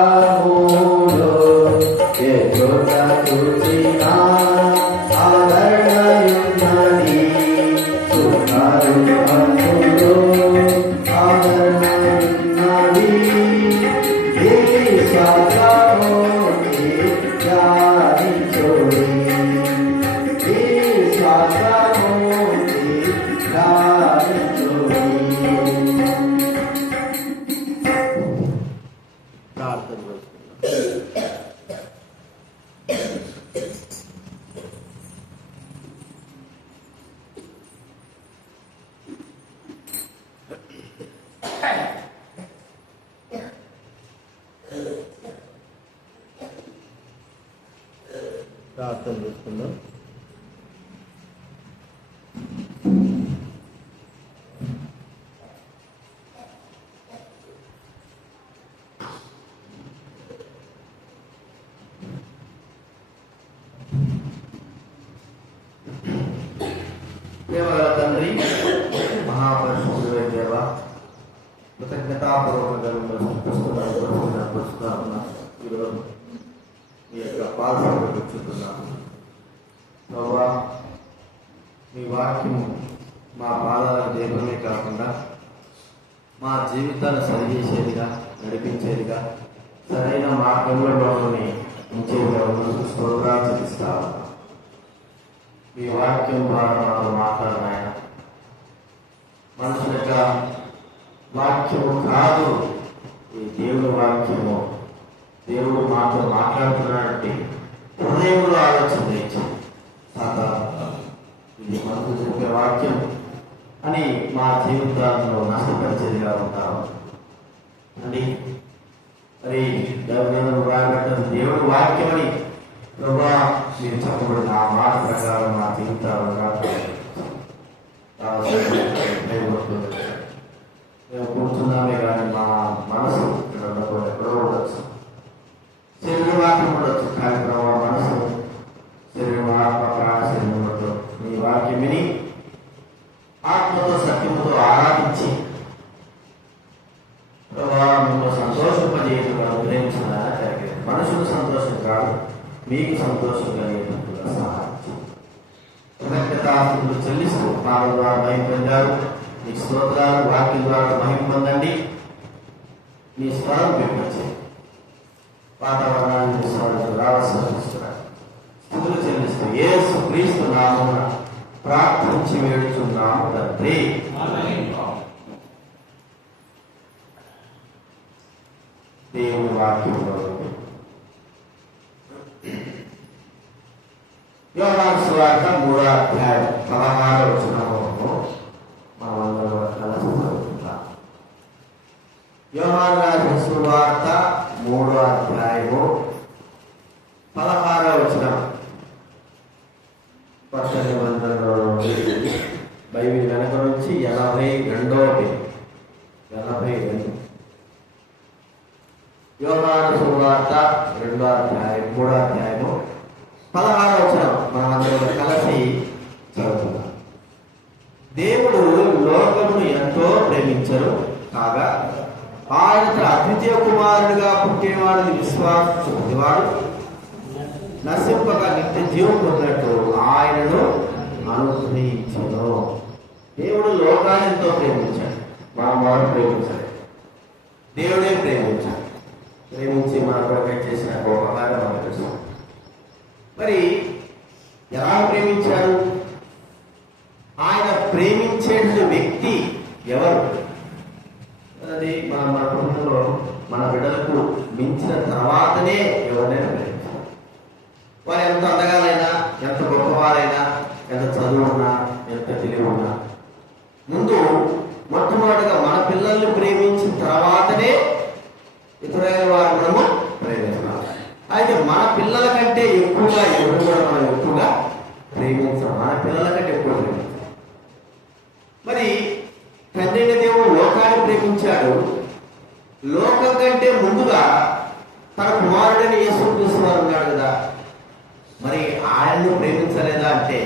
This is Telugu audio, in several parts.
గ్రంథములో ఏ చోట చూసినా ఆదరణయున్నది సుఖాలు అందులో ఆదరణయున్నది ఈ శ్వాసలోని ధ్యానించుడి ఈ శ్వాసలోని ధ్యానించుడి. ప్రార్థన చేసుకుందాం. దేవగల తండ్రి, మహాపరిశుద్ధుడైన దేవ, కృతజ్ఞతాపూర్వకంగా ఈరోజు మీ యొక్క పాదసభకు కూర్చుంటున్నాము. ప్రభా, మీ వాక్యము మా పాదాలను దేవునే కాకుండా మా జీవితాన్ని సరిచేసేదిగా, నడిపించేదిగా, సరైన మార్గంలో ఉంచేదిగా స్తోత్రాలు. మీ వాక్యం ద్వారా మాతో మాట్లాడినాయన. మనుషుల యొక్క వాక్యము కాదు ఈ దేవుని వాక్యము. దేవుడు మాతో మాట్లాడుతున్నాడంటే హృదయంలో ఆలోచన తెచ్చింది. ఇది మనకు చెప్పే వాక్యం అని మా జీవితాల్లో నష్టపరిచేదిగా ఉంటాము అని మరి దేవుడు వాక్యం అని ప్రభా మీరు చెప్పబడిన ఆ మాట ప్రకారం మా జీవితాల్లో మేము కూర్చున్నామే కానీ మా మనసు ఎక్కడో ఉండొచ్చు, శరీర వాక్యం ఉండొచ్చు, కానీ ప్రభావ మనసు, శరీరం, ఆత్మ, ప్రాణ శరీరం ఉండదు. మీ వాక్యం విని ఆత్మతో సత్యముతో ఆరాధించి ప్రభావ మిమ్మల్ని సంతోషింపజేయడం ప్రేమించాలని జరిగేది. మనుషులు సంతోషం కాదు, మీకు సంతోషం కలిగేటట్టుగా సహాయించి కృతజ్ఞతాస్తుతులు చెల్లిస్తూ పాటల ద్వారా మహిమ పొందారు. మీ స్తోత్రాలు వాక్యం ద్వారా మహిమ పొందండి. మీ స్వరం వినిపించండి. వాతావరణాన్ని రావాల్సిన స్థుతులు చెల్లిస్తూ యేసు క్రీస్తు నామమున ప్రార్థించి వేడుచున్నాము తండ్రి. దేవుని వాక్యంలో యోహాను సువార్త 3వ అధ్యాయం 16వ వచనము మనమందరం కలిసి చదువుకుందాం. యోహాను రాసిన సువార్త 3వ అధ్యాయము 16వ వచనం. కొత్త నిబంధనలో బైబిల్ వెనక నుంచి 82వ పేజీ. యోహాను సువార్త 2వ అధ్యాయం 3వ అధ్యాయము 16వ వచనం మనమందరం కలిసి చదువుతున్నాం. దేవుడు లోకమును ఎంతో ప్రేమించరు కాగా ఆయన తన అద్వితీయ కుమారుడిగా పుట్టినవాడిని విశ్వాసించుకునేవాడు నశింపక నిత్య జీవం పొందినట్టు ఆయనను అనుగ్రహించను. దేవుడు లోకాన్ని ఎంతో ప్రేమించాడు, వారు ప్రేమించాడు. దేవుడే ప్రేమించాడు. ప్రేమించి మన కొరకై చేసిన గొప్ప కార్యం మనకు తెలుసు. మరి ఎలా ప్రేమించాడు? ఆయన ప్రేమించే వ్యక్తి ఎవరు? అది మన కుటుంబంలో మన బిడ్డలకు మించిన తర్వాతనే ఎవరినైనా ప్రేమించాలి. వారు ఎంత అందగాలైనా, ఎంత గొప్పవారైనా, ఎంత చదువున్నా, ఎంత తెలివి ఉన్నా, ముందు మొట్టమొదటిగా మన పిల్లల్ని ప్రేమించిన తర్వాతనే ఇతరులైన వారు మనము ప్రేమిస్తున్నాం. అయితే మన పిల్లల కంటే ఎక్కువగా ఎవరు కూడా మనం ఎక్కువగా ప్రేమించాం. మన పిల్లల కంటే ఎక్కువ ప్రేమించాం. మరి తండ్రి దేవుడు లోకాన్ని ప్రేమించాడు. లోకం కంటే ముందుగా తన కుమారుడని యేసుక్రీస్తు వారు ఉన్నాడు కదా. మరి ప్రేమించలేదా అంటే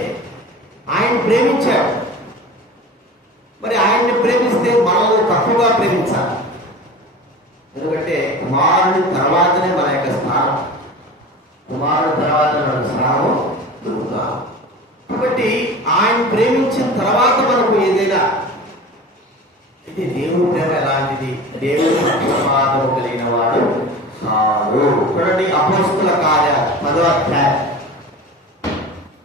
ఆయన ప్రేమించాడు. మరి ఆయన్ని ప్రేమిస్తే మనల్ని తక్కువగా ప్రేమించాలి. ఎందుకంటే కుమారుడి తర్వాతనే మన యొక్క స్థానం, కుమారుడి తర్వాత మన స్థానం దొరుకుతాం. కాబట్టి ఆయన ప్రేమించిన తర్వాత మనకు ఏదైనా ఇది దేవుని ప్రేమ ఎలాంటిది, దేవుని పక్షపాతం కలిగిన వాడు కాదు. చూడండి అపోస్తుల కార్యాలు 10వ అధ్యాయం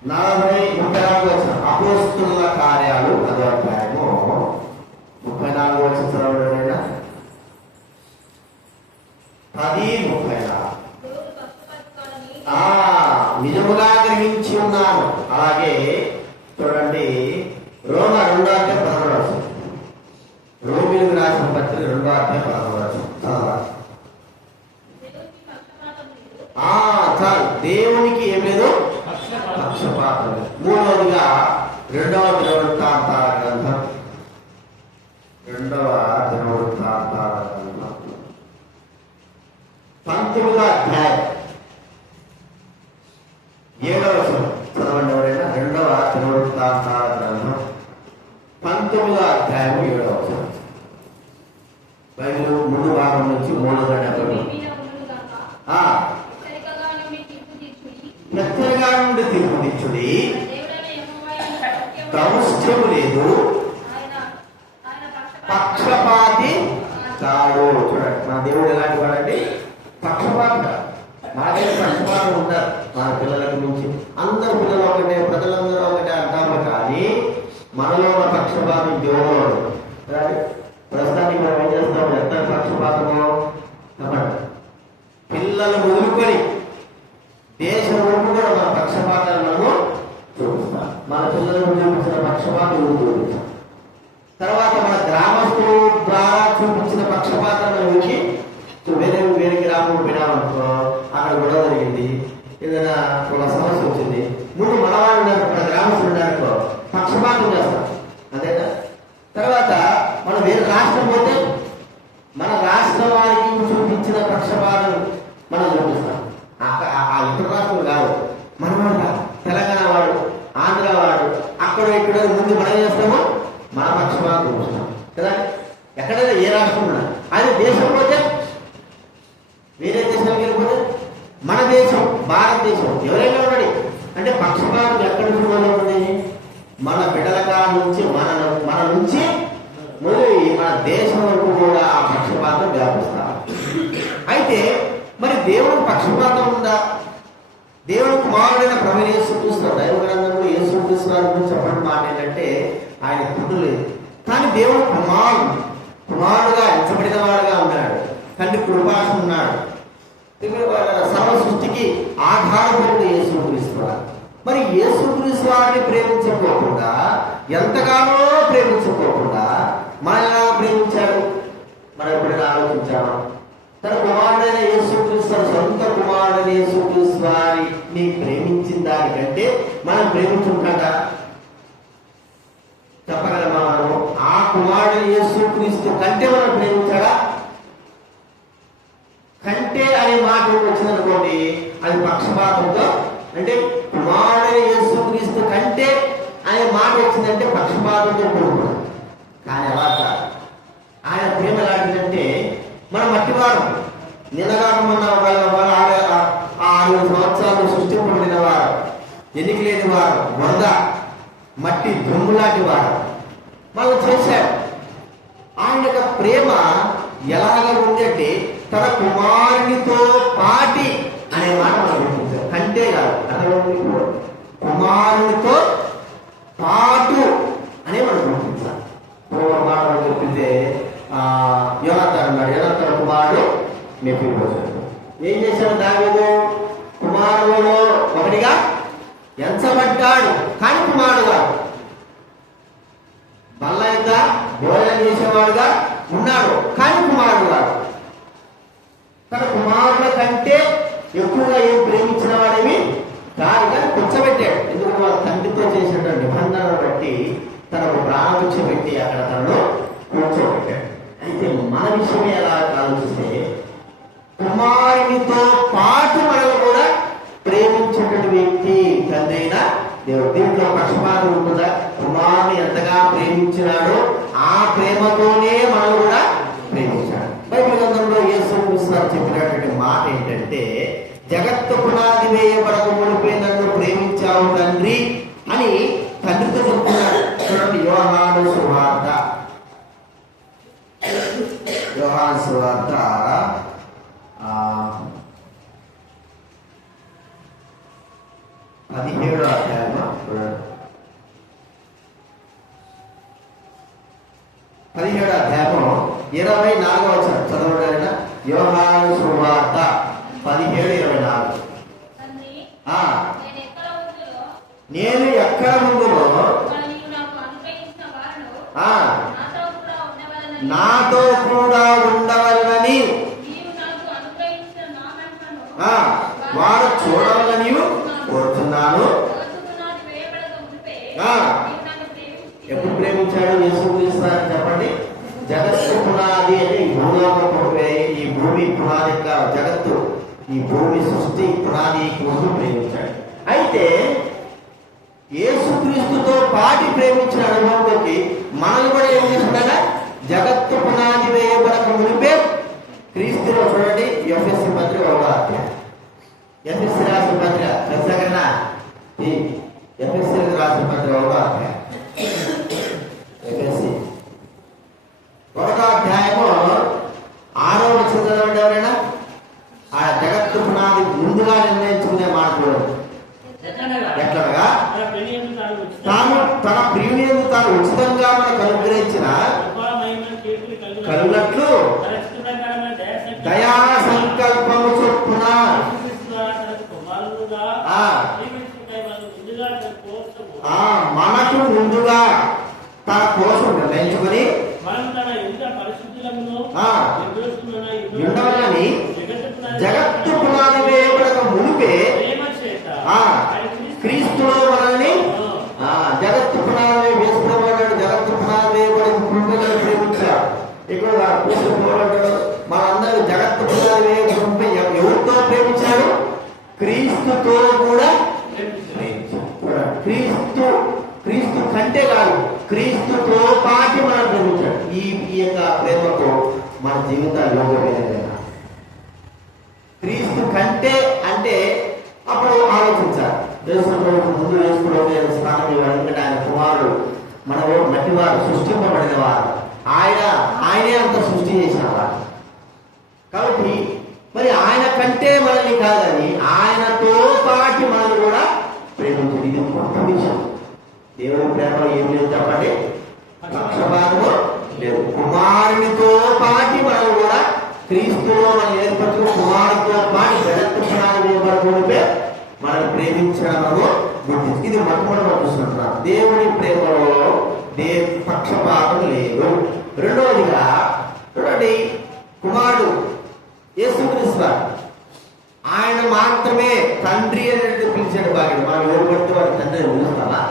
40-34 వచ్చిన అపోస్తుల కార్యాలు 10వ అధ్యాయము 34 వచ్చిన చదవడమేనా? 10:34 నిజముగా గ్రహించి ఉన్నాను. అలాగే చూడండి రోమ 2వ అధ్యాయం 11వ వచనం, రోమిలకు రాసిన పత్రిక 2వ అధ్యాయం 11వ వచనం చదవాలి. చాలు, దేవునికి ఏం లేదు, పక్షపాతం లేదు. మూడవదిగా 2వ దినవృత్తాంతాల గ్రంథం 19వ అధ్యాయం 7వ వచనం చదవండి ఎవరైనా. 2వ దినవృత్తాంతాల గ్రంథం 19వ అధ్యాయం 7వ వచనం. బైబిల్ ముందు భాగం నుంచి 3 ప్రత్యేగా నుండి తీర్పునిచ్చుడి, దౌష్ట్యము లేదు, పక్షపాతి కాడు. చూడండి మా దేవుడు ఎలాంటి వాడండి, పక్షపాతి కాదు. మా దగ్గర పక్షపాతం ఉంటారు మన పిల్లలకు మించి. అందరు పిల్లలు ఒకటే, ప్రజలందరూ ఒకటే అంటారు, కానీ మనలో ఉన్న పక్షపాతం దేవుడు. ప్రస్తుతానికి మనం ఏం చేస్తాం, ఎంత పక్షపాతమో చెప్పండి. పిల్లలు వదులుకొని దేశం వరకు కూడా మన పక్షపాతాలను చూపిస్తాం. మన పిల్లలకు చూపించిన పక్షపాతం చూపిస్తాం. తర్వాత మన గ్రామస్తుల ద్వారా చూపించిన పక్షపాతాలను వచ్చి వేరే గ్రామం వినామనుకో, అక్కడ గొడవ జరిగింది, ఏదైనా ఒక సమస్య వచ్చింది, ముందు మన వాళ్ళు ఉన్నారు, మన గ్రామస్తులు ఉన్నారనుకో పక్షపాతం చేస్తాం, అంతేనా? తర్వాత మనం వేరే రాష్ట్రం పోతే మన రాష్ట్రం వారికి చూపించిన పక్షపాతం మనం చూపిస్తాం. ఇతర రాష్ట్రం కాదు, మనవాడు తెలంగాణ వాడు, ఆంధ్ర వాడు, అక్కడ ఇక్కడ ముందు మనం చేస్తామో మన పక్షపాతం చూస్తాం కదా. ఎక్కడైనా ఏ రాష్ట్రం ఉన్నా అది దేశం పోతే, వేరే దేశానికి వెళ్ళిపోతే మన దేశం భారతదేశం ఎవరైనా ఉన్నాడు అంటే పక్షపాతం ఎక్కడి నుంచి మొదలవుతుంది, మన బిడ్డల కాడ నుంచి మన నుంచి మొదలు మన దేశం వరకు కూడా ఆ పక్షపాతం వ్యాపిస్తారు. అయితే మరి దేవుడు పక్షపాతం ఉందా? దేవుడు కుమారుడైన ప్రభువైన యేసుక్రీస్తు దైవ గ్రంథంలో యేసుక్రీస్తు వారి గురించి చెప్పడం మాట ఏంటంటే ఆయన పుట్టు లేదు, కానీ దేవుడు కుమారుడుగా ఎంచబడిన వాడుగా ఉన్నాడు, తండ్రి కృపాసం ఉన్నాడు. సర్వ సృష్టికి ఆధారపడిన యేసుక్రీస్తు వారు. మరి యేసుక్రీస్తు వారిని ప్రేమించకపోకుండా, ఎంతగానో ప్రేమించకపోకుండా మన ఎలా ప్రేమించాడు మనం ఎప్పుడైనా ఆలోచించామా? తన కుమారుడైన యేసుక్రీస్తు, సొంత కుమారుడైన యేసుక్రీస్తు వారిని ప్రేమించిన దానికంటే మనం ప్రేమించుంటాడా? చెప్పగలమా మనము? ఆ కుమారుడైన యేసుక్రీస్తు కంటే మనం ప్రేమించాడా? కంటే అనే మాట వచ్చిందనుకోండి, అది పక్షపాతంతో, అంటే కుమారుడైన యేసుక్రీస్తు కంటే అనే మాట వచ్చిందంటే పక్షపాతంతో కూడుకున్నాడు. కానీ అలా కాదు. ఆయన ప్రేమ ఎలాంటిదంటే, మన మట్టివారు నిన్నగాకమన్న 6 సంవత్సరాలు సృష్టింపబడిన వారు, ఎన్నిక లేని వారు, వరద మట్టి దుమ్ము లాంటి వారు వాళ్ళు చేశారు. ఆయన యొక్క ప్రేమ ఎలాగ ఉంది అంటే, తన కుమారునితో పాటి అనే మాట మనం గుర్తించారు. కంటే కాదు, అర్థం కుమారునితో పాటు అనే మనం గుర్తించాలి. మాట మనం చెప్తే యోనాతాను ఉన్నాడు, యోనాతాను కుమారుడు మెఫీబోషెతు. ఏం చేశాడు దావీదు? కుమారులలో ఒకటిగా ఎంచబడ్డాడు, కానీ కుమారుడుగా బల్ల యొక్క భోజనం చేసేవాడుగా ఉన్నాడు, కానీ కుమారుడుగా. తన కుమారుల కంటే ఎక్కువగా ఏం ప్రేమించిన వాడేమి కాదు, కానీ కూర్చోబెట్టాడు. ఎందుకంటే వాళ్ళ తండ్రితో చేసిన నిబంధనను బట్టి తనకు ప్రాణభిక్ష పెట్టి అక్కడ తనను కూర్చోబెట్టాడు. అయితే మన విషయమే ఎలా ఆలోచిస్తే, కుమారునితో పాటు మనల్ని కూడా ప్రేమించి ప్రేమించేటువంటి వ్యక్తి తండ్రి అయినా దేవుడు. దీంట్లో పక్షపాతం ఉంటుందా? కుమారుని ఎంతగా ప్రేమించినాడో ఆ ప్రేమతోనే మనం కూడా ప్రేమించాడు. బైబిల్ గ్రంథంలో యేసుక్రీస్తు చెప్పినటువంటి మాట ఏంటంటే, జగత్తు పునాది వేయబడక మునిపే నన్ను ప్రేమించావు తండ్రి అని తండ్రితో చెప్తున్నాడు. చూడండి, యోహాను సువార్త 17వ అధ్యాయము 24వ వచనం చదవగలిగిన యోహాను సువార్త 17:24. నేను ఎక్కడ ఉందునో నాతో కూడా ఉండవలనని వారు చూడవలని కోరుతున్నాను. ఎప్పుడు ప్రేమించాడు యేసుక్రీస్తు చెప్పండి? జగత్తు పునాది అంటే ఈ భూలోకం, ఈ భూమి పునాది యొక్క జగత్తు, ఈ భూమి సృష్టి పునాది కోసం ప్రేమించాడు. అయితే యేసుక్రీస్తుతో పాటి ప్రేమించిన అనుభవంలోకి మనల్ని కూడా ఏం చేస్తున్నాడా? జగత్తు పునాది వేయబడక మునిపే క్రీస్తులో చూడండి. ఎఫ్ఎస్సి పత్రిక 1వ అధ్యాయం, ఎఫ్ఎస్సి రాసిన పత్రిక ప్రసంగన ఎఫ్ఎస్సి రాసిన పత్రిక 1వ అధ్యాయం, ఎఫ్ఎస్సి 1వ అధ్యాయము 6వ వచనం చదవండి ఎవరైనా. ఆ జగత్తు పునాది ముందుగా నిర్ణయించుకునే మాటలు ఎట్లనగా తాను తన ప్రియుని తాను ఉచితంగా మనకు అనుగ్రహించిన కలుగునట్లు దయా సంకల్పము చొప్పున మనకు ముందుగా తన కోసం నిర్ణయించుకుని ఉండవాలని జగత్తు పునాది వేయబడక మునిపే క్రీస్తులో మనల్ని జగత్తు పునాది వేసుకోబడ్డాడు. జగత్తు పునాది వేయబడక మునిపే ప్రేమించాడు. ఇక్కడ మనందరూ జగత్తు పునాది వేయబడక మునిపే ఎవరితో ప్రేమించాడు? క్రీస్తుతో కూడా క్రీస్తు కంటే కాదు, క్రీస్తుతో పాటి మనం ప్రేమించాడు. ఈ యొక్క ప్రేమతో మన జీవితాలు యోగమైనదైనా క్రీస్తు కంటే అంటే అప్పుడు ఆలోచించాలి. ముందు వేసుకోవడం స్థానం ఇవ్వాలి. ఎందుకంటే ఆయన కుమారుడు, మన మట్టివారు, సృష్టింపబడిన వారు, ఆయనే అంత సృష్టి చేసిన వారు. కాబట్టి మరి ఆయన కంటే మనల్ని కాదని ఆయనతో పాటి మనల్ని కూడా ప్రేమించింది. ఇది గొప్ప విషయం. దేవుడి ప్రేమలో ఏం లేదు చెప్పండి? పక్షపాతము లేదు. కుమారునితో పాటి మనం కూడా క్రీస్తులో మనం ఏర్పరచుకున్న కుమారుడితో పాటి జగత్తు పునాది వేయబడక మనం ప్రేమించడము గుర్తించి ఇది మొట్టమొదటి చూస్తున్నాం. దేవుడి ప్రేమలో పక్షపాతం లేదు. రెండవదిగా చూడండి, కుమారుడు యేసుక్రీస్తు ఆయన మాత్రమే తండ్రి అనేది పిలిచాడు. బాగా మనం ఎవరు పడితే వారి తండ్రి పిలుస్తామా?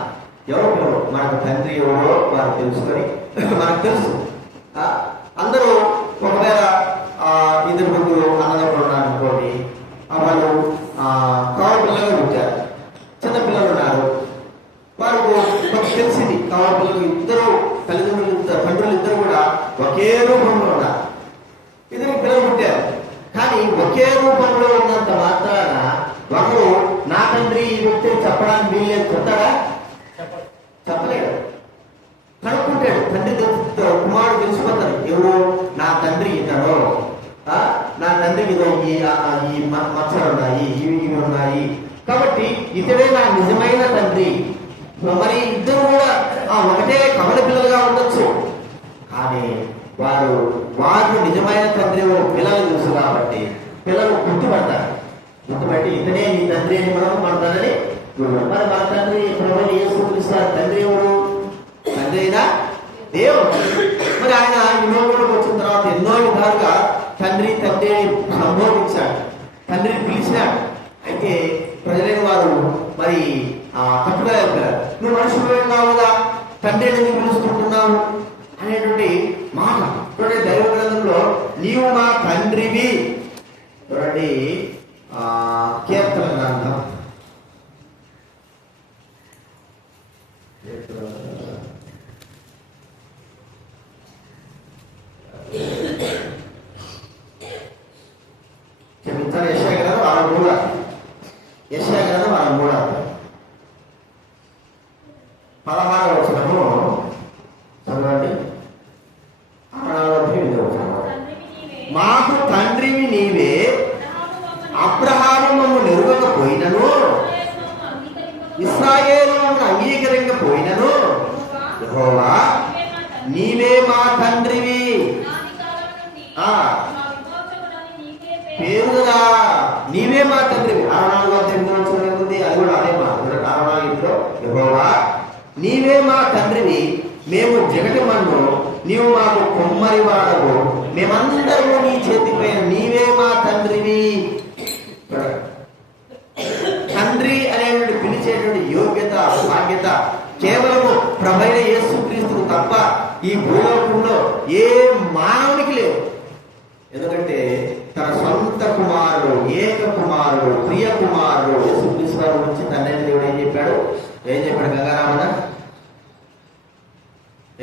ఎవరు మనకు తండ్రి ఎవరో వారు తెలుసుకొని మనకు తెలుసు. అందరూ ఒకవేళ ఇద్దరు ముగ్గురు అన్నదమ్ములు ఉన్నారనుకోండి, వాళ్ళు కవల పిల్లలు పుట్టారు, చిన్న పిల్లలు ఉన్నారు, వారికి కొంచెం తెలిసింది కవల పిల్లలు ఇద్దరు తండ్రులు ఇద్దరు కూడా ఒకే రూపంలో ఉన్నారు. ఇద్దరు పిల్లలు పుట్టారు, కానీ ఒకే రూపంలో ఉన్నంత మాత్రాన ఒకరు నా తండ్రి ఈ వ్యక్తి చెప్పడానికి వీల్లేదు. చెప్తాడా? చెప్పలేడు. కనుక్కుంటాడు. తండ్రి కుమారుడు తెలిసిపోతాడు, ఎవరు నా తండ్రి ఇతడు, నా తండ్రికి ఈ మచ్చలు ఉన్నాయి, ఇవి ఉన్నాయి, కాబట్టి ఇతడే నా నిజమైన తండ్రి. మరి ఇద్దరు కూడా ఒకటే కవల పిల్లలుగా ఉండొచ్చు, కానీ వారు నిజమైన తండ్రి పిల్లలు తెలుసు కాబట్టి పిల్లలు గుర్తుపడతారు. గుర్తుపట్టి ఇతనే నీ తండ్రి అని మనం పడతానని. మరి మన తండ్రి ప్రభువు యేసుక్రీస్తు తండ్రి ఎవరు? తండ్రి అయినా దేవుడు. మరి ఆయన ఈ లోకంలోకి వచ్చిన తర్వాత ఎన్నో విధాలుగా తండ్రి తండ్రిని సంబోధించాడు, తండ్రిని పిలిచినాడు. అయితే ప్రజలైన వారు మరి తప్పుగా చెప్పారు. నువ్వు మనుషులు కావుగా తండ్రిని పిలుస్తుంటున్నావు అనేటువంటి మాట చూడండి. దైవ గ్రంథంలో నీవు మా తండ్రివి. చూడండి, కీర్తన గ్రంథం యెషయా గ్రంథం 16వ వచనము చదవండి. 16వ వచనం. మాకు తండ్రివి నీవే, అబ్రహాము మమ్ము నెరుగకపోయినను, ఇశ్రాయేలు మమ్మల్ని అంగీకరించకపోయినను, యెహోవా నీవే మా తండ్రివి. పేరుగా నీవే మా తండ్రివి. 64 ఉంది, అది కూడా అదే మాట. 64 యెహోవా నీవే మా తండ్రివి, మేము జగటి మన్ను, నీవు మాకు కొమ్మరి వాడవు, మేమందరము నీ చేతిపై, నీవే మా తండ్రివి. తండ్రి అనేటువంటి పిలిచేటువంటి యోగ్యత బాధ్యత కేవలము ప్రభువైన యేసుక్రీస్తుకు తప్ప ఈ భూలోకంలో ఏ మానవునికి లేదు. ఎందుకంటే తన సొంత కుమారుడు, ఏక కుమారుడు, ప్రియ కుమారుడు యేసుక్రీస్తు వారి గురించి తండ్రి దేవుడు ఏం చెప్పాడు? గంగారామన్న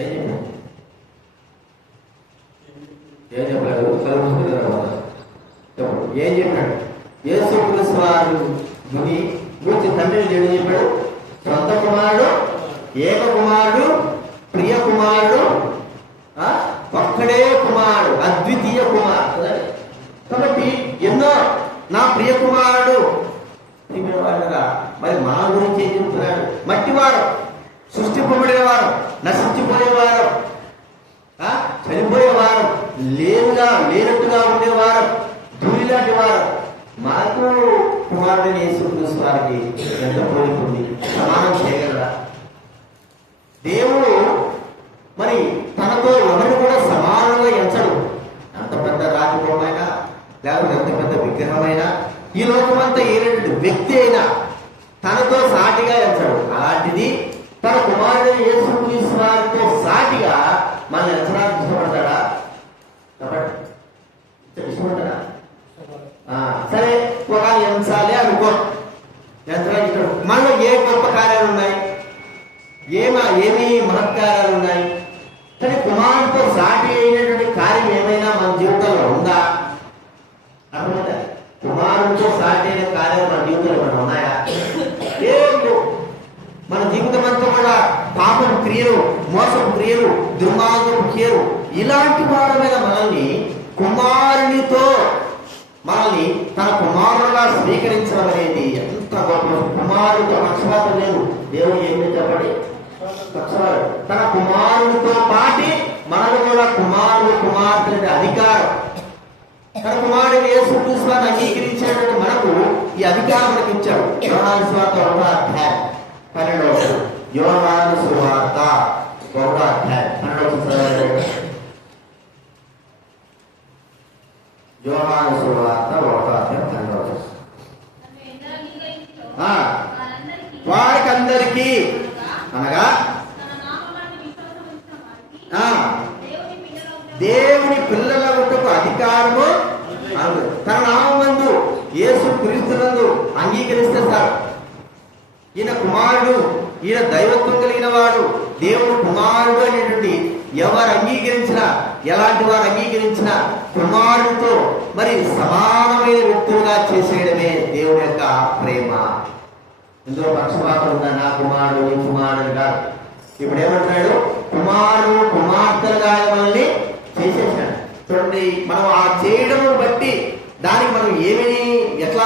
ఏం చెప్పలేదు. ఏం చెప్పాడు? యేసుక్రీస్తు వారి గురించి తండ్రి దేవుడు చెప్పాడు, సొంత కుమారుడు, ఏక కుమారుడు, ప్రియ కుమారుడు, ఒక్కడే కుమారుడు, అద్వితీయ కుమారుడు. కాబట్టి ఎన్నో నా ప్రియ కుమారుడు మరి మా గురించి ఏం చెప్తున్నాడు? మట్టివారు, సృష్టింపబడిన వారు, నశించిపోయేవారు, చనిపోయేవారు, లేనట్టుగా ఉండేవారు, ధూళి లాంటి వారు. మాకు కుమారుడైన యేసుక్రీస్తు వారికి ఎంత పోలికుంది? సమానం చేయగలరా? దేవుడు మరి తనతో ఎవరిని కూడా సమానంగా ఎంచడు. అంత పెద్ద రాజభవమైనా లేకపోతే ఎంత పెద్ద విగ్రహమైనా, ఈ లోకమంతా ఏటువంటి వ్యక్తి అయినా తనతో సాటిగా ఎంచడు. అలాంటిది తన కుమారుడైన యేసుక్రీస్తు వారితో సాటిగా మన ఎంచడానికి ఇష్టపడతాడా? ఇష్టపడతాడా? సరే, ఒక ఎంచాలి అనుకో, ఎంచడానికి ఇష్టం. మనలో ఏ గొప్ప కార్యాలు ఉన్నాయి, ఏమి మహత్కార్యాలు ఉన్నాయి? కానీ కుమారుడితో సాటి అయినటువంటి కార్యం ఏమైనా మన జీవితంలో ఉందా? అర్థమైందా? కుమారుడితో సాటి అయిన కార్యాలు మన జీవితంలో మనం ఉన్నాయా? ఏం లేవు. మన జీవితం అంతా కూడా పాపం క్రియలు, మోసం క్రియలు, దుర్మార్గపు క్రియలు, ఇలాంటి వారి మీద మనల్ని కుమారునితో మనల్ని తన కుమారుడుగా స్వీకరించడం అనేది ఎంత గొప్ప. కుమారుడితో పక్షపాతం లేదు. దేవుడు ఏమి చెప్పండి? తన కుమారుడితో పాటి మనకు కూడా కుమార్తె అధికారం, తన కుమారుడు యేసుక్రీస్తు వారిని అంగీకరించేటువంటి మనకు ఈ అధికారం మనకి ఇచ్చాడు. యోహాను సువార్త 1వ అధ్యాయం 12. యోహాను సువార్త 1వ అధ్యాయం 12. యోహాను సువార్త 1వ అధ్యాయం 12. వారికందరికీ అనగా దేవుని పిల్లల గుట్టకు అధికారము తన నామమందు యేసుక్రీస్తునందు అంగీకరిస్తే సార్, ఈయన కుమారుడు, ఈయన దైవత్వం కలిగిన వాడు, దేవుడు కుమారుడు అనేటువంటి ఎవరు అంగీకరించినా, ఎలాంటి వారు అంగీకరించినా కుమారుడితో మరి సమానమైన వ్యక్తులుగా చేసేయడమే దేవుడి యొక్క ప్రేమ. ఇందులో పక్షపాతం ఉందా? నా కుమారుడు, నీ కుమారుడు కాదు. ఇప్పుడు ఏమంటున్నాడు? కుమారుడు కుమార్తెలుగా మనల్ని చేసేసాడు. చూడండి, మనం ఆ చేయడం బట్టి దానికి మనం ఎట్లా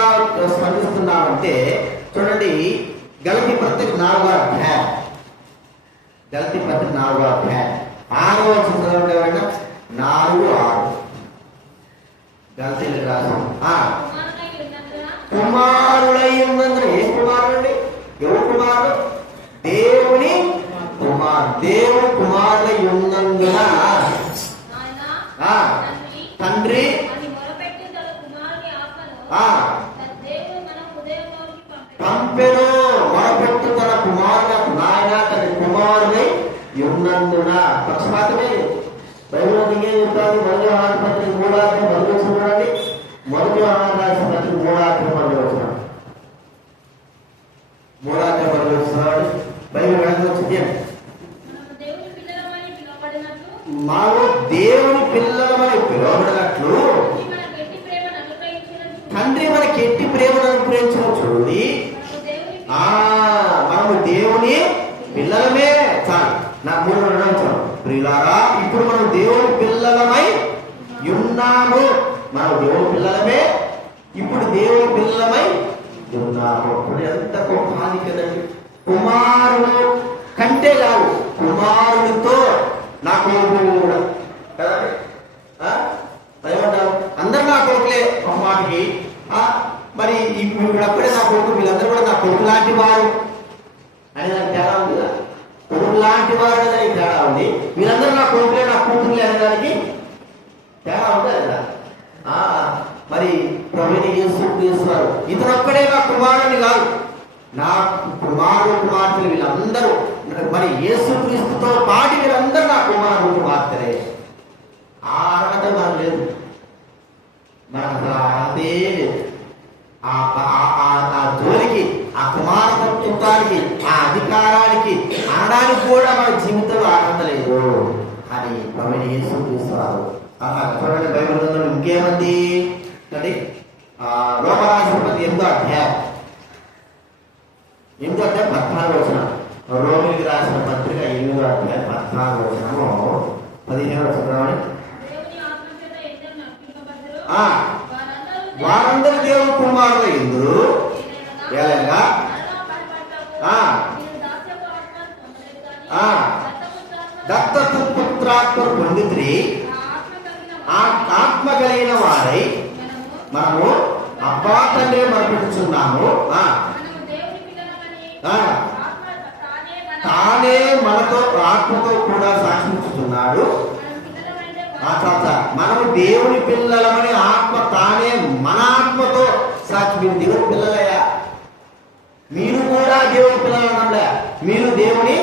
స్పందిస్తున్నామంటే, చూడండి, గలతీ పత్రిక 4వ అధ్యాయం, గలతీ పత్రిక 4వ అధ్యాయం 6వ వచనం ఎవరైనా 4:6 గలతీలకు రాసాం. కుమారుడై ఉన్నందున, ఏ కుమారుడు? ఎవరు కుమారుడు? దేవుని కుమారుడు. దేవుని కుమారుడై ఉన్నందున తండ్రి పంపెను, మొరపెట్టు తన కుమారుడు, నాయన తన కుమారుడై ఉన్నందున. పక్షపాతమే బైబిల్లో ఇంకేం చెప్తాను? మొదటి యోహాను పత్రిక 3వ అధ్యాయం 10వ వచనం చూడండి. మొదటి యోహాను రాసిన పత్రిక 3వ అధ్యాయం 10వ వచనం. 3వ అధ్యాయం 10వ వచనం బైబిల్ వచ్చింది. మాకు దేవుని పిల్లలమని పిలువబడినట్లు తండ్రి మనకి మనకి ఎట్టి ప్రేమను అనుగ్రహించిన చూడి మనము దేవుని పిల్లలమే. చాలు, నా మూడు అన్నాను ప్రియులారా, ఇప్పుడు మనం దేవుని పిల్లలమై ఉన్నాము. మనం దేవుని పిల్లలమే, ఇప్పుడు దేవుని పిల్లలమై ఉన్నాము. ఎంత గొప్పది కదండి. కుమారుడు కంటే కాదు, కుమారుడితో నా కొడుకు కూడా కదండి. ఏమంటారు? అందరు నా కొడుకులే ఒక మాటకి. మరి ఇప్పుడు అప్పుడే నా కొడుకు, వీళ్ళందరూ కూడా నా కొడుకు లాంటి వారు అని దానికి తేడా ఉంది కదా. కొడుకు లాంటి వారు అనేది తేడా ఉంది. వీళ్ళందరూ నా కొడుకులే, నా కూతురులే అనే దానికి తేడా ఉంటుంది కదా. మరి ప్రభుని యేసుక్రీస్తువారు ఇతను ఒక్కడే నా కుమారుని కాదు, నా కుమారుడు కుమార్తెలు వీళ్ళందరూ, మరి యేసుక్రీస్తుతో పాటు వీళ్ళందరూ నా కుమారుడు కుమార్తెలే. ఆ అర్హత మనం లేదు, మనకు అర్హతే లేదు. ఆ జోలికి, ఆ కుమారతత్వానికి, ఆ అధికారానికి అనడానికి కూడా మన జీవితంలో అర్హత లేదు అని ప్రభుని యేసుక్రీస్తువారు. చూడండి, బైబిల్ గ్రంథంలో ఇంకేమంది చూడండి. రోమరాష్ట్రపతి 8వ అధ్యాయం 14 రోమిలికి రాసిన పత్రిక 8వ అధ్యాయం 14 15 చదవండి. వారందరూ దేవుని కుమారులు ఎందురు ఎలాగా దత్తపుత్రాత్మ పొందిత్రి ఆత్మ కలిగిన వారై మనము అబ్బా తండ్రి మొరపెట్టుచున్నాము. తానే మనతో ఆత్మతో కూడా సాక్షించుతున్నాడు. మనము దేవుని పిల్లలమని ఆత్మ తానే మన ఆత్మతో సాక్షి. మీరు దేవుని పిల్లలయ్యా, మీరు కూడా దేవుని పిల్లలన్నా, మీరు దేవుని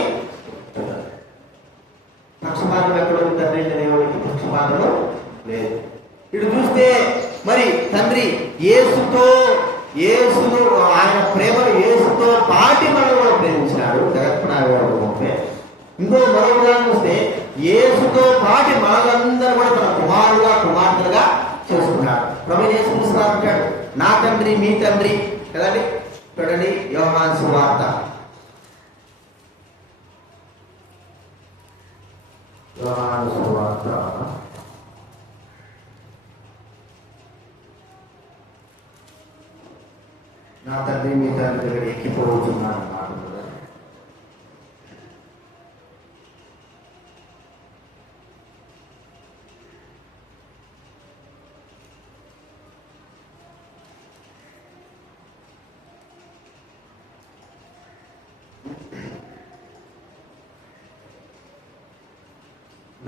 పక్షపాతం ఎక్కడ తండ్రి దేవుడికి పక్షపాతం లేదు. ఇటు చూస్తే మరి తండ్రి యేసును ఆయన ప్రేమను యేసుతో పాటి మనం కూడా ప్రేమించినాడు. జగత్ప్రాయ ఇంకో మరో ఉదాహరణ చూస్తే యేసుతో పాటి మనలందరూ కూడా తన కుమారుగా కుమార్తెలుగా చేసుకున్నాడు. ప్రభువు యేసు అంటాడు, నా తండ్రి మీ తండ్రి కదండి. చూడండి, యోహాను సువార్త నా తండ్రి మీ తండ్రి దగ్గర ఎక్కిపోతున్నాను అన్నమాట.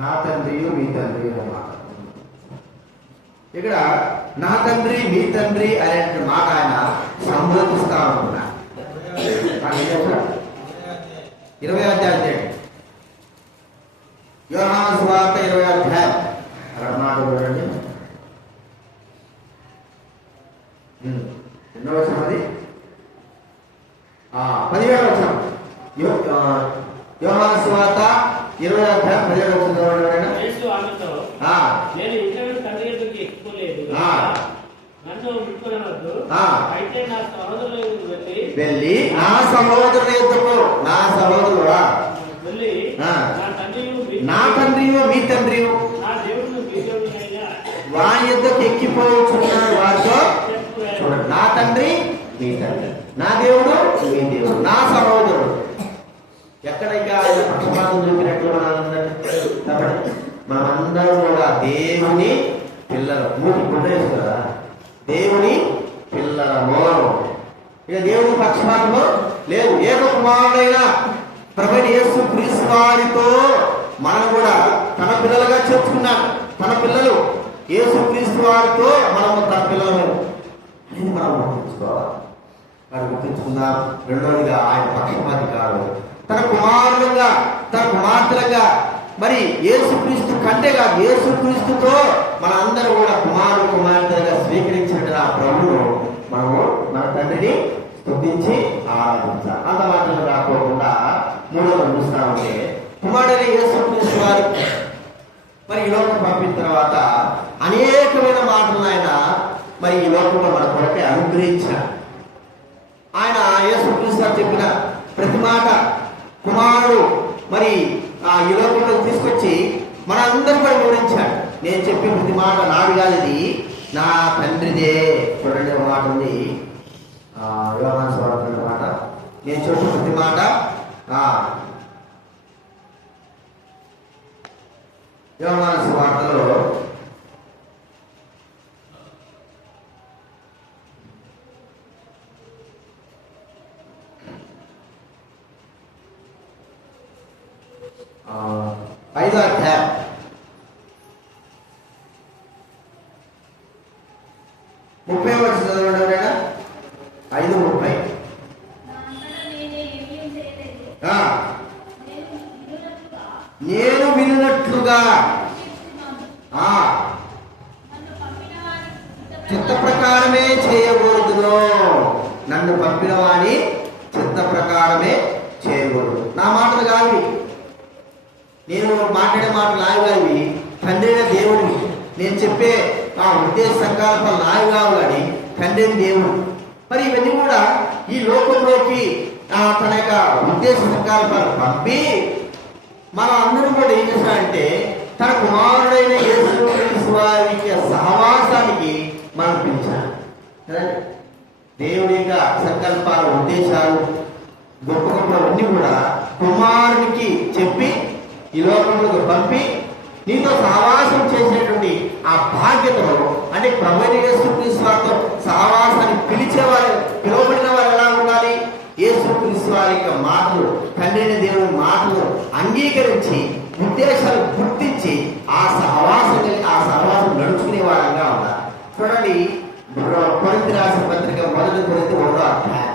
నా తండ్రియు మీ తండ్రి అన్నమాట. ఇక్కడ నా తండ్రి మీ తండ్రి అనే మాట ఆయన సంబోధిస్తా ఉంటున్నాడు. 20వ అధ్యాయం చేయండి, యోహాను సువార్త 20వ అధ్యాయం అక్కడ మాట చూడండి. ఎన్నో వచనం అది? 17వ వచనం. యోహాను సువార్త 20వ అధ్యాయం 17వ వచనం చూడండి. వెళ్ళి నా సహోదరుల యొద్దకు, నా సహోదరుడా నా తండ్రియు మీ తండ్రియు వారి యొద్దకు ఎక్కిపోతున్నాడు. వారితో చూడండి, నా తండ్రి మీ తండ్రి, నా దేవుడు మీ దేవుడు, నా సహోదరుడు. ఎక్కడైతే ఆయన పక్షపాతం చూపినట్లు మనందరూ కూడా దేవుని పిల్లలు. మూడు గుర్తు కదా, దేవుని పిల్లలము. ఇక దేవుని పక్షపాతము లేదు. ఏక కుమారుడైన ప్రభువైన యేసుక్రీస్తు వారితో మనం కూడా తన పిల్లలుగా చేర్చుకున్నాం. తన పిల్లలు యేసుక్రీస్తు వారితో మనము తన పిల్లలు అనేది మనం గుర్తుంచుకోవాలి. అది గుర్తుంచుకుందాం. రెండవదిగా ఆయన పక్షపాతి కాదు, తన కుమారులుగా తన కుమార్తెలుగా, మరి యేసుక్రీస్తు కంటే కాదు, యేసుక్రీస్తుతో మన అందరూ కూడా కుమారుడు కుమార్తెలుగా స్వీకరించిన ఆ ప్రభువును మనము మన తండ్రిని స్తుతించి ఆరాధించాలి. అంత మాత్రం కాకోకుండా మూడవ చూస్తా ఉంటే కుమారుడైన యేసుక్రీస్తు వారు మరి ఈ లోకం పంపిన తర్వాత అనేకమైన మాటలు ఆయన మరి ఈ లోకంలో మన కొరకే అనుగ్రహించాడు. ఆయన యేసుక్రీస్తు గారు చెప్పిన ప్రతి మాట కుమారుడు మరి ఈ లోకంలో తీసుకొచ్చి మన అందరూ కూడా వివరించాడు. నేను చెప్పిన ప్రతి మాట నాది కాదు, ఇది నా తండ్రిదే. చూడండి ఒక మాట ఉంది, యోహాను సువార్త మాట, నేను చెప్పిన ప్రతి మాట యోహాను సువార్తలో 5వ అధ్యాయం 30వ వచనం చదవండి ఎవరైనా. 5:30. నేను వినున్నట్లుగా చిత్త ప్రకారమే చేయకూడదును. నన్ను పంపిన వాని చిత్త ప్రకారమే చేయకూడదు. నా మాటలు కావి, నేను మాట్లాడే మాటలు నావి కావి, తండ్రి అయిన దేవుడివి. నేను చెప్పే ఉద్దేశ సంకల్పాలు నావి కావు కానీ తండ్రి అయిన దేవుడు. మరి ఇవన్నీ కూడా ఈ లోకంలోకి తన యొక్క ఉద్దేశ సంకల్పాలు పంపి మనం అందరం కూడా ఏం చేశాడంటే తన కుమారుడైన యేసుక్రీస్తు వారికి సహవాసానికి మనం పిలిచాడు. దేవుడి యొక్క సంకల్పాలు, ఉద్దేశాలు, గొప్ప గొప్పవన్నీ కూడా కుమారునికి చెప్పి ఈ లోకంలోకి పంపి నీతో సహవాసం చేసేటువంటి ఆ బాధ్యతలో, అంటే ప్రభువైన యేసుక్రీస్తు వారితో సహవాసాన్ని పిలిచేవారు, పిలువబడిన వారు ఎలా ఉండాలి? యేసుక్రీస్తు వారి యొక్క మాటలు, తండ్రి అయిన దేవుని మాటలు అంగీకరించి ఉద్దేశాలు గుర్తించి ఆ సహవాసం నడుచుకునే వారంగా ఉన్నారు. చూడండి, కొరింథీ రాసిన పత్రిక 1 కొరింథీ 1వ అధ్యాయం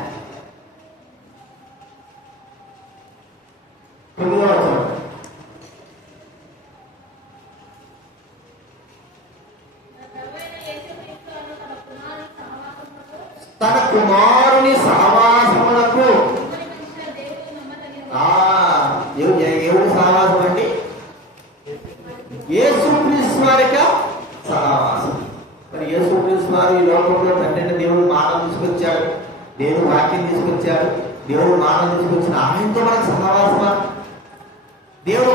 9వ వచనం. తన కుమారుని సహవాసములకు, ఎవరి సహవాసం అండి? యేసుక్రీస్తు వారి సహవాసం. మరి యేసుక్రీస్తు వారు ఈ లోకంలో తండ్రి దేవుడు మాటలు తీసుకొచ్చాడు, దేవుడు వాక్యం తీసుకొచ్చాడు, దేవుడు మాటలు తీసుకొచ్చిన ఆయనతో మనకు సహవాసమా? దేవుడు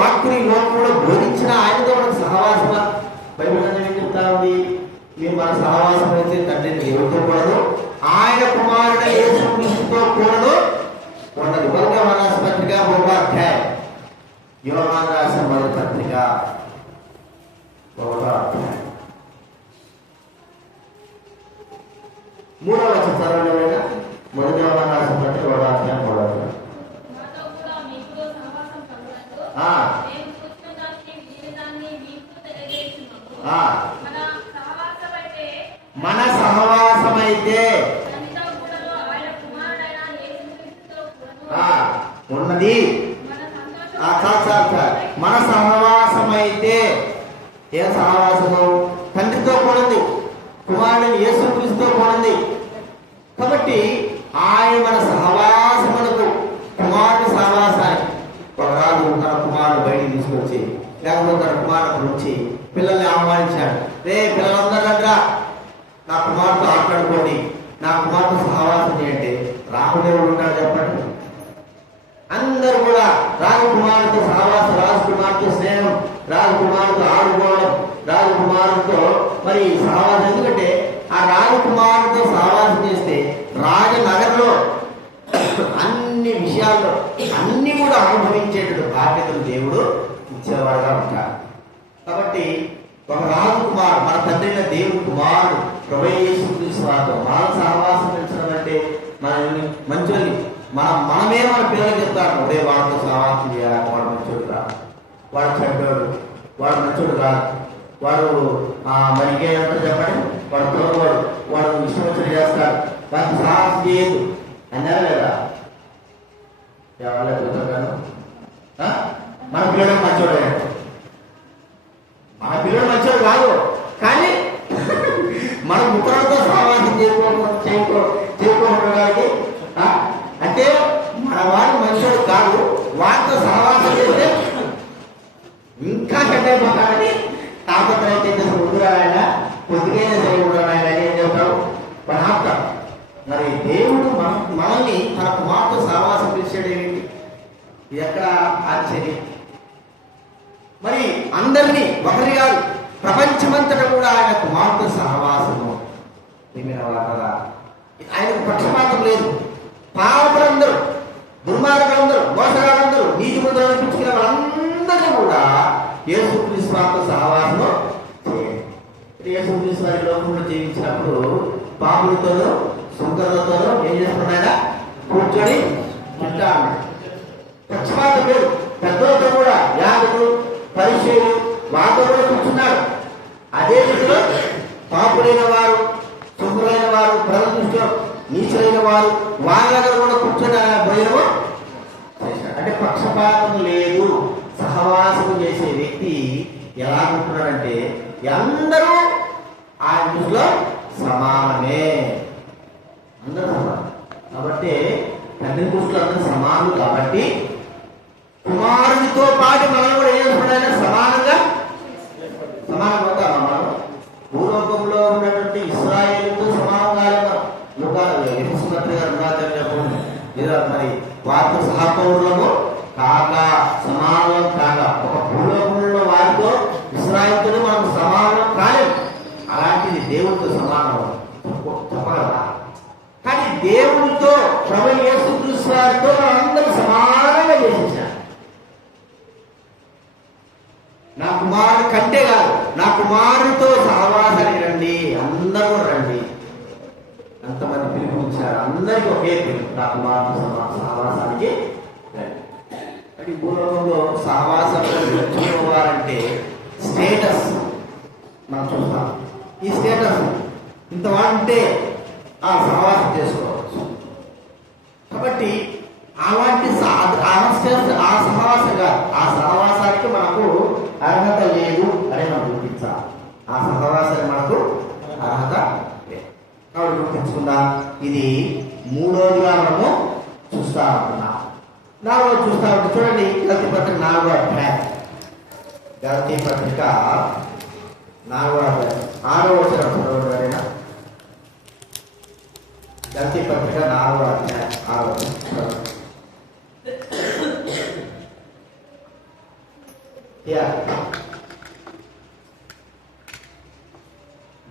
వాక్యుని ఈ లోకంలో బోధించిన ఆయనతో మనకు సహవాసమా? బైబిల్ ఏం చెప్తా ఉంది? మీరు మన సహవాసం అయితే తండ్రిని దేవుడితో కూడదు, ఆయన కుమారుడు యేసుక్రీస్తుతో కూడదు ఉండదు. యోహాను రాసిన పత్రిక 1వ అధ్యాయం, యోహాను రాసిన మొదటి పత్రిక 1వ అధ్యాయం 3వ వచనం చదవండి. మొదటి యోహాను రాసిన పత్రిక 1వ అధ్యాయం 3వ వచనం. మన సహవాసమైతే ఉన్నది. మన సహవాసమైతే ఏ సహవాసము? తండ్రితో కూడింది, కుమారుని యేసుక్రీస్తుతో కూడింది. కాబట్టి ఆయన మన సహవాసమునకు, కుమారుని సహవాసానికి, ఒకరాజు తన కుమారుడు బయటికి తీసుకొచ్చి లేకపోతే తన కుమారుడు నుంచి పిల్లల్ని ఆహ్వానించాడు. పిల్లలందరూ రండ్రా, నా కుమారుతో ఆట్లాడుకోండి, నా కుమారుతో సహవాసం చేయండి. రాముడేవుడు ఉంటాడు చెప్పండి. అందరూ కూడా రాజకుమారుతో సహవాసం, రాజకుమారుతో స్నేహం, రాజకుమారుతో ఆడుకోవడం, రాజకుమారుతో మరి సహవాసం. ఎందుకంటే ఆ రాజకుమారుతో సహవాసం చేస్తే రాజనగరంలో అన్ని విషయాల్లో అన్ని కూడా అనుభవించేటువంటి బాధ్యతలు దేవుడు ఇచ్చేవాడుగా ఉంటాడు. కాబట్టి ఒక రాజకుమారుడు, మన తండ్రి అయిన దేవుని కుమారుడు ప్రభువైన యేసుక్రీస్తు వారితో మన సహవాసం పెంచడం అంటే మనల్ని మంచోని మనమే మన పిల్లలకి చెప్తారు, అదే వాడితో సహవాసం చేయాలి, వాడు మంచోడు కాదు, వాడు చెడ్డోడు, వాడు మంచోడు కాదు, వాడు మరి ఇంకేమంటారు చెప్పండి, వాడు తోడువాడు, వాడు ఇష్టం వచ్చినట్టు చేస్తాడు, వాడికి సహవాసం చేయదు అన్నారా లేదా? మన పిల్లడు మంచోడే, మన పిల్లడు మంచోడు కాదు, కానీ మన ముఖంతో సహవాసం చేయకపోవడానికి అంటే మన వాడు మనుషుడు కాదు, వాటితో సహవాసం చేస్తే ఇంకా చెడ్డైపోతాడని తాపత్రయం ముందుగా ఆయన కొద్దిగైనా మరి దేవుడు మనల్ని తన కుమార్తె సహవాసం పిలిచాడేమిటి? ఇది ఎక్కడ ఆశ్చర్యం? మరి అందరినీ ఒకరి కాదు, ప్రపంచమంతటా కూడా ఆయన కుమార్తె సహవాసము. ఆయనకు పక్షపాతం లేదు. పాపలందరూ, దుర్మార్గులందరూ, మోసగాళ్ళందరూ, నీతి మందులు అనిపించుకునే వాళ్ళందరినీ కూడా యేసుక్రీస్తు వారితో సహవాసము చేయండి. యేసుక్రీస్తు వారి లోకంలో జీవించినప్పుడు పాపులతోనూ సుంకరులతోనూ ఏం చేస్తున్నాయన? కూర్చొని తింటా అన్నాడు. పక్షపాతం లేదు. పెద్దలతో కూడా యాజకులు, పరిచయులు వారితో కూడా కూర్చున్నాడు. అదే రీతిలో పాపులైన వారు, శుభ్రులైన వారు, ప్రజల దృష్టిలో నీచులైన వారు వాళ్ళ దగ్గర కూడా కూర్చొని భోజనము చేశాడు. అంటే పక్షపాతం లేదు. సహవాసము చేసే వ్యక్తి ఎలా ఉంటున్నాడంటే అందరూ ఆయన దృష్టిలో సమానమే. అందరూ సమానం కాబట్టి, తండ్రి దృష్టిలో అందరూ సమానులు కాబట్టి కుమారునితో పాటు మనం కూడా ఏం చేస్తున్నాడు? సమానంగా అవుతామా? మనం భూలోకంలో ఉన్నటువంటి ఇశ్రాయేలుతో సమానంగా లేదా మరి వారితో సహపౌరులము కాక, సమానం కాక, ఒక భూలోకంలో వారితో ఇశ్రాయేలుతో మనం సమానం కాలేము. అలాంటిది దేవుడితో సమానం చెప్పగలరా? కానీ దేవుడితో ప్రభువు యేసుక్రీస్తు వారితో అందరూ సమానంగా చేసేసారు. నా కుమారుడు కంటే కాదు, నా కుమారుడితో సహవాసానికి రండి, అందరూ రండి. ఎంతమంది పిలుపునిచ్చారు? అందరికీ ఒకే పిలుపు, నా కుమారుడు సహవాసానికి రండి. అంటే భూలోకంలో సహవాసంలో గెలుచుకోవాలంటే స్టేటస్ మనం చూస్తాం. ఈ స్టేటస్ ఇంతవాడంటే ఆ సహవాసం చేసుకోవచ్చు. కాబట్టి అలాంటి ఆ సహవాసంగా ఆ సహవాసానికి మనకు అర్హత లేదు అని మనం గుర్తించాలి. ఆ సహవాసానికి మనకు అర్హత లేదు కాబట్టి గుర్తించుకుందాం. ఇది మూడోదిగా మనము చూస్తా ఉంటున్నాం. నాలుగోది చూస్తా ఉంటే చూడండి, గలతీ పత్రిక 4వ అధ్యాయం. గలతీ పత్రిక 4వ అధ్యాయం 6వ వచనం చదవబడినా. గలతీ పత్రిక 4వ అధ్యాయం 6వ వచనం.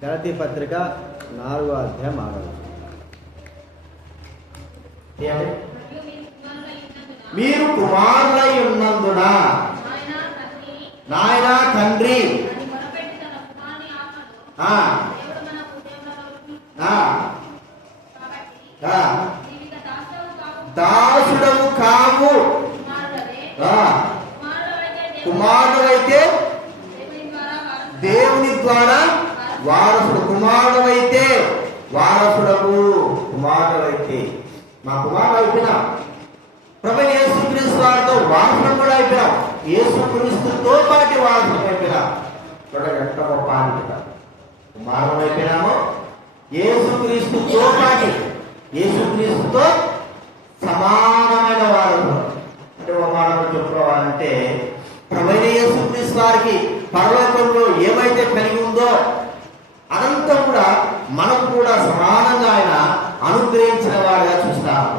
గలతీ పత్రిక 4వ అధ్యాయం 6వ వచనం. మీరు కుమారులై ఉన్నందున నాయన తండ్రి దాసుడము కావు, కుమారుడైతే దేవుని ద్వారా వారసుడు. కుమారుడైతే వారసుడము, కుమారుడైతే మా కుమారుడు అయిపోయినాం. ప్రభువు యేసుక్రీస్తు వారితో వారసుడు కూడా అయిపోయినాం. యేసుక్రీస్తుతో పాటు వారసుడు అయిపోయినాం. చూడండి ఎంత గొప్ప ఆనంద. కుమారుడు అయిపోయినాము, యేసుక్రీస్తుతో పాటు, యేసుక్రీస్తుతో సమానమైన వారసుడు. అంటే ఒక మాటలో చెప్పుకోవాలంటే ప్రభువైన యేసుక్రీస్తు వారికి పరలోకంలో ఏమైతే కలిగి ఉందో అదంతా కూడా మనకు కూడా సమానంగా ఆయన అనుగ్రహించిన వాడిగా చూస్తాము.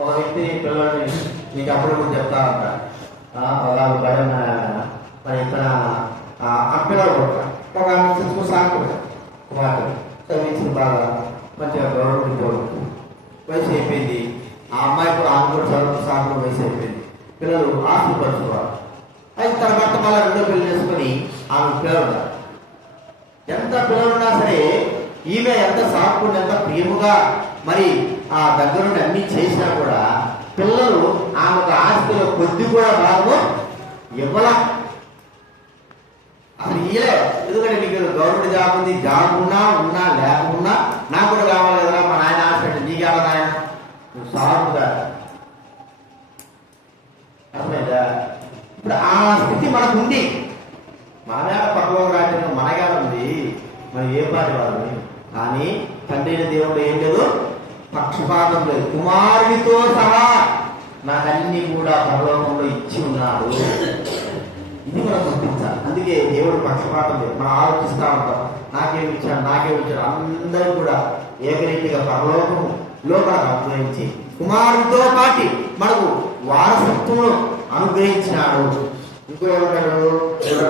ఒక వ్యక్తిని పిల్లల్ని నీకు అప్పుడు చెప్తా ఉంటారు, వాళ్ళు భయం మరి ఇతర పిల్లలు కొడతారు. ఒక ఆమె సాకు కుమార్తె చదివించిన బాగా మంచిగా గౌరవం కోరుకుంటుంది. వయసు అయిపోయింది. ఆ అమ్మాయి కూడా ఆమె కూడా చదువు సాకు వయసు అయిపోయింది. పిల్లలు ఆస్తులు పరుచుకోవాలి. అయితే తర్వాత మళ్ళీ రెండో పెళ్లి చేసుకొని ఆమె పిల్లలు ఎంత పిల్లలున్నా సరే ఈమె ఎంత సాకుని ఎంత ప్రియముగా మరి ఆ దగ్గరుండి అన్ని చేసినా కూడా పిల్లలు ఆమెకు ఆస్తిలో కొద్ది కూడా భాగము ఇవ్వలా. అసలు ఇయ్యలే. ఎందుకంటే నీకు గవర్నమెంట్ జాబ్ ఉంది, జాబ్ ఉన్నా లేకున్నా నాకు కూడా కావాలి కదా, మా నాయన ఆస్తి నీకేలా నాయన నువ్వు సాగుగా. అర్థమైందా? ఇప్పుడు ఆ స్థితి మనకు ఉంది. మనగా పర్లోక రాజ్యంలో మనగా ఉంది. మనం ఏ పాటి వాళ్ళని. కానీ తండ్రి దేవుడు ఏం లేదు, పక్షపాతం లేదు. కుమారుడితో సహా నాకన్నీ కూడా పరలోకంలో ఇచ్చి ఉన్నాడు. ఇది మనం గుర్తించాలి. అందుకే దేవుడు పక్షపాతం లేదు. మనం ఆలోచిస్తూ ఉంటాం, నాకేమిచ్చాడు. అందరూ కూడా ఏకరీతిగా పరలోకము మనకు అనుగ్రహించి కుమారుడితో పాటి మనకు వారసత్వం అనుగ్రహించినాడు. ఇంకో ఏమంటాడు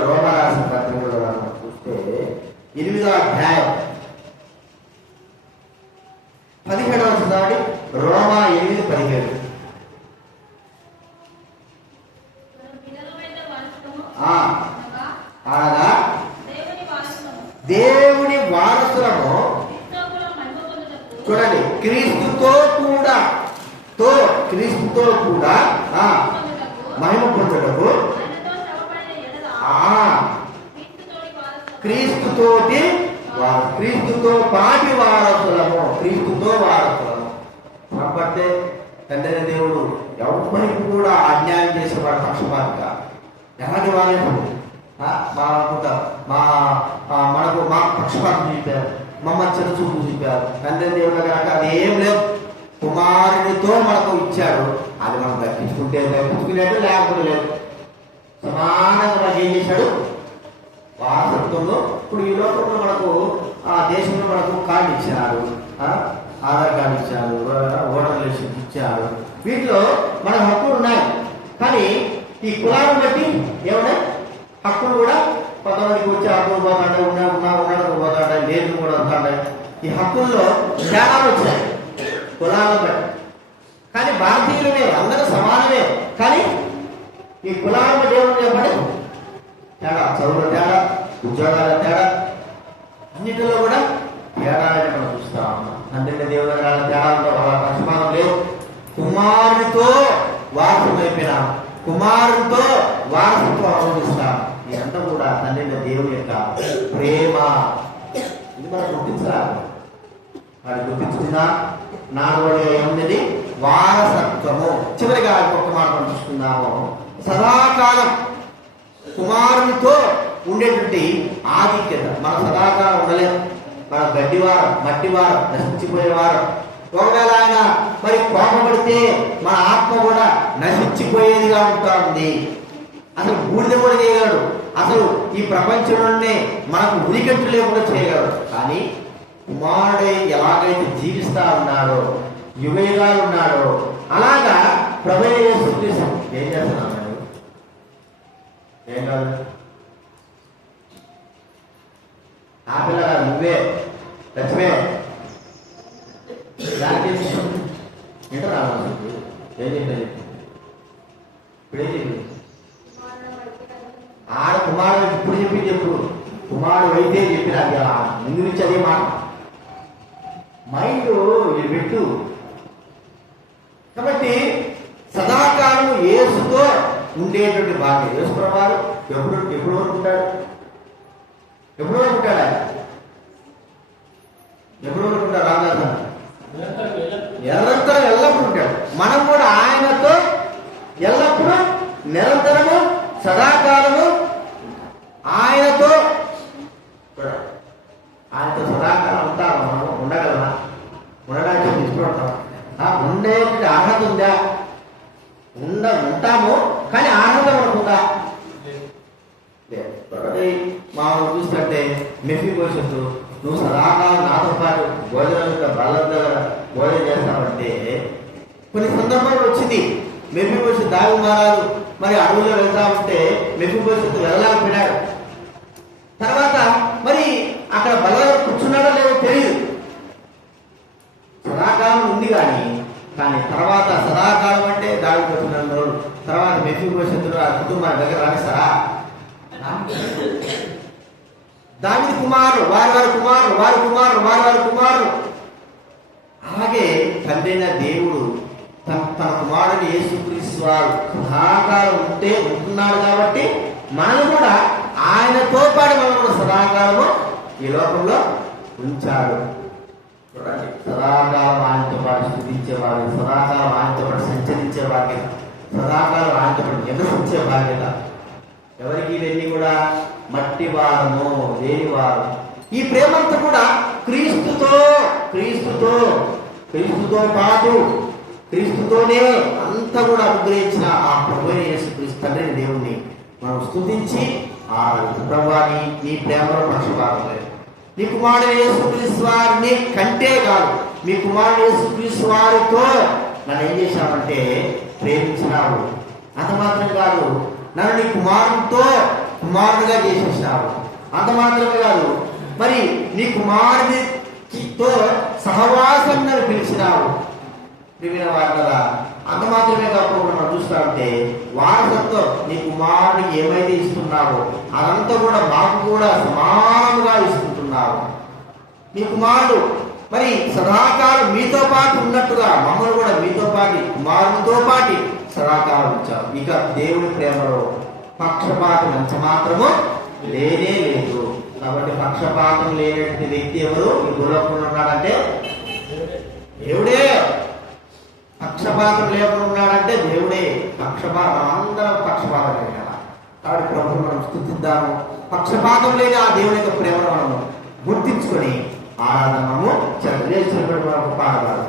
రోమరాసిన పత్రికలో మనం చూస్తే 8వ అధ్యాయం 17వ చదవండి. రోమా 8:17. అనగా దేవుని వారసులము చూడండి క్రీస్తుతో కూడా మహిమ పొందుటకు క్రీస్తుతో పాటి వారసులము. కాబట్టి తండ్రి దేవుడు ఎవరికి కూడా అన్యాయం చేసేవాడు పక్షపాతిగా ఎలాంటి వాళ్ళు మనకు మా పక్షపాతం చూపారు, మమ్మల్ని చిన్నచూపు చూపారు. తండ్రి దేవుడు కనుక అది ఏం లేదు, కుమారునితో మనకు ఇచ్చాడు. అది మనం దక్కించుకునేట్టు లేకపోతే లేదు. సమానంగా మనకి ఏం చేశాడు వారసత్వంలో. ఇప్పుడు ఈ లోకంలో మనకు ఆ దేశంలో మనకు కార్డు ఇచ్చారు, ఆధార్ కార్డు ఇచ్చారు, ఓటర్ లిస్ట్ ఇచ్చారు. వీటిలో మన హక్కులు ఉన్నాయి. కానీ ఈ కులాలను బట్టి ఏమన్నా హక్కులు కూడా కొంతమందికి వచ్చే హక్కులు పోతాంటాయి, ఉండడానికి పోతాంటాయి, లేదు కూడా వస్తాంటాయి. ఈ హక్కుల్లో తేడాలు వచ్చాయి కులాలను బట్టి. కానీ భారతీయులమే, అందరూ సమానమే. కానీ ఈ కులాలను బట్టి ఏమని చెప్పండి తేడా, చదువుల తేడా, ఉద్యోగాల తేడా, అన్నిటిలో కూడా తేడాలని మనం చూస్తా ఉన్నాం. తండ్రి దేవుల తేడాలతో పక్షపాతం లేదు. కుమారుడితో వారసం అయిపోయినాం, కుమారుడితో వారసత్వం అనుభవిస్తాం. ఇదంతా కూడా తండ్రి దేవుని యొక్క ప్రేమ. ఇది మనం గుర్తించాలి. అది గుర్తించుకున్నా 4:8 వారసత్వము. చివరిగా ఇంకొక మాట మనం చూసుకుందాము. సదాకాలం కుమారునితో ఉండేటువంటి ఆధిక్యత. మనం సదాకాలం ఉండలేము. మన గడ్డివారం, మట్టివారం, నశించిపోయేవారం. ఒకవేళ ఆయన మరి కోపపడితే మన ఆత్మ కూడా నశించిపోయేదిగా ఉంటుంది. అసలు బూడిద కూడా చేయగలడు. అసలు ఈ ప్రపంచంలోనే మనకు ఉనికెట్టు లేకుండా చేయగలడు. కానీ కుమారుడే ఎలాగైతే జీవిస్తా ఉన్నాడో, యుగయుగాలు ఉన్నాడో, అలాగా ప్రభువైన యేసుక్రీస్తు ఏం చేస్తున్నాడు? ఏం కాదు ఆ పిల్లగా నువ్వే లక్ష్మే దానికి ఏంటో రావాలి. ఏం చెప్పాలి? ఇప్పుడేం చెప్పి ఆడ కుమారుడు ఇప్పుడు చెప్పింది ఎప్పుడు కుమారుడు అయితే చెప్పిన ముందు నుంచి అదే మాట మైండ్ పెట్టు. కాబట్టి సదాకాలం యేసుతో ఉండేటువంటి బాధ్యత. యేసు ప్రభువారు ఎప్పుడు వరకు ఉంటాడు? ఎప్పుడు వరకు ఉంటాడా? ఎప్పుడు వరకు ఉంటాడు? రామదాసు నిరంతరం ఎల్లప్పుడూ ఉంటాడు. మనం కూడా ఆయనతో ఎల్లప్పుడూ నిరంతరము సదాకాలము ఆయనతో సదాకాలం ఉంటాము. మనం ఉండగలమా? ఉండడానికి తీసుకుంటాం. ఉండే అర్హత ఉందా? ఉంటాము, కానీ అర్హత మనకుందా? మామూలు చూస్తుంటే మెఫీబోషెత్ నువ్వు సదాకాలం నాతో పాటు భోజనం బలం దగ్గర భోజనం చేస్తామంటే కొన్ని సందర్భాలు వచ్చింది. మెఫీబోషెత్ దావి మారాలు మరి అడవుల్లో వెళ్తా ఉంటే మెఫీబోషెత్ వెళ్ళలేకపోయినాడు. తర్వాత మరి అక్కడ బలంగా కూర్చున్నాడో లేదో తెలియదు. సదాకాలం ఉంది కానీ తర్వాత సదాకాలం అంటే దావికి వచ్చిన తర్వాత మెఫీబోషెత్ ఆ కుటుంబాల దగ్గర రానిస్తారా? దావీదు కుమారులు వారి కుమారులు. అలాగే తండ్రైన దేవుడు తన కుమారుడు యేసుక్రీస్తు వారు సదాకాలం ఉంటున్నాడు కాబట్టి మనం కూడా ఆయనతో పాటు మనం కూడా సదాకాలము ఈ లోకంలో ఉంచాడు. చూడండి, సదాకాలం ఆయనతో పాటు స్థుతించే బాధ్యత, సదాకాలం ఆయనతో పాటు సంచరించే బాధ్యత, సదాకాలం ఆయనతో పాటు నివసించే బాధ్యత. ఎవరికి ఇవన్నీ కూడా మట్టి వారము, దేని వారం. ఈ ప్రేమంతా కూడా క్రీస్తుతో పాటు క్రీస్తుతోనే అంతా కూడా అనుగ్రహించిన ఆ ప్రభువైన యేసుక్రీస్తు తండ్రి దేవుణ్ణి మనం స్తుతించి ఆ ప్రభువాని నీ ప్రేమలో పక్షపాతం లేదు. నీ కుమారుడు యేసుక్రీస్తు వారిని కంటే కాదు మీ కుమారుడు యేసుక్రీస్తు వారితో నన్ను ఏం చేశావంటే ప్రేమించినావు. అంత మాత్రం కాదు, నన్ను నీ కుమారుడుగా చేసేసావు. అంత మాత్రమే కాదు, మరి నీ కుమారుడితో సహవాసం నన్ను పిలిచినావు. ప్రియమైన వారులారా, అంత మాత్రమే కాకుండా మనం చూస్తా ఉంటే వారసత్వం నీ కుమారుడికి ఏమైతే ఇస్తున్నావో అదంతా కూడా మాకు కూడా సమానంగా ఇస్తుంటున్నావు. నీ కుమారుడు మరి సదాకాలం మీతో పాటు ఉన్నట్టుగా మమ్మల్ని కూడా మీతో పాటు కుమారుడితో పాటు సదాకాలం ఇచ్చావు. ఇక దేవుడి ప్రేమలో పక్షపాతం ఎంత మాత్రము లేనే లేదు. కాబట్టి పక్షపాతం లేనటువంటి వ్యక్తి ఎవరు ఈ భూలోకంలో ఉన్నాడంటే దేవుడే. పక్షపాతం లేకుండా ఉన్నాడంటే దేవుడే. పక్షపాతం అందరం పక్షపాతం లేకుండా. కాబట్టి ప్రభుత్వం మనం స్తుతిద్దాము. పక్షపాతం లేని ఆ దేవుని యొక్క ప్రేమను మనము గుర్తించుకొని ఆరాధనము చదివేసినటువంటి పాడబారు.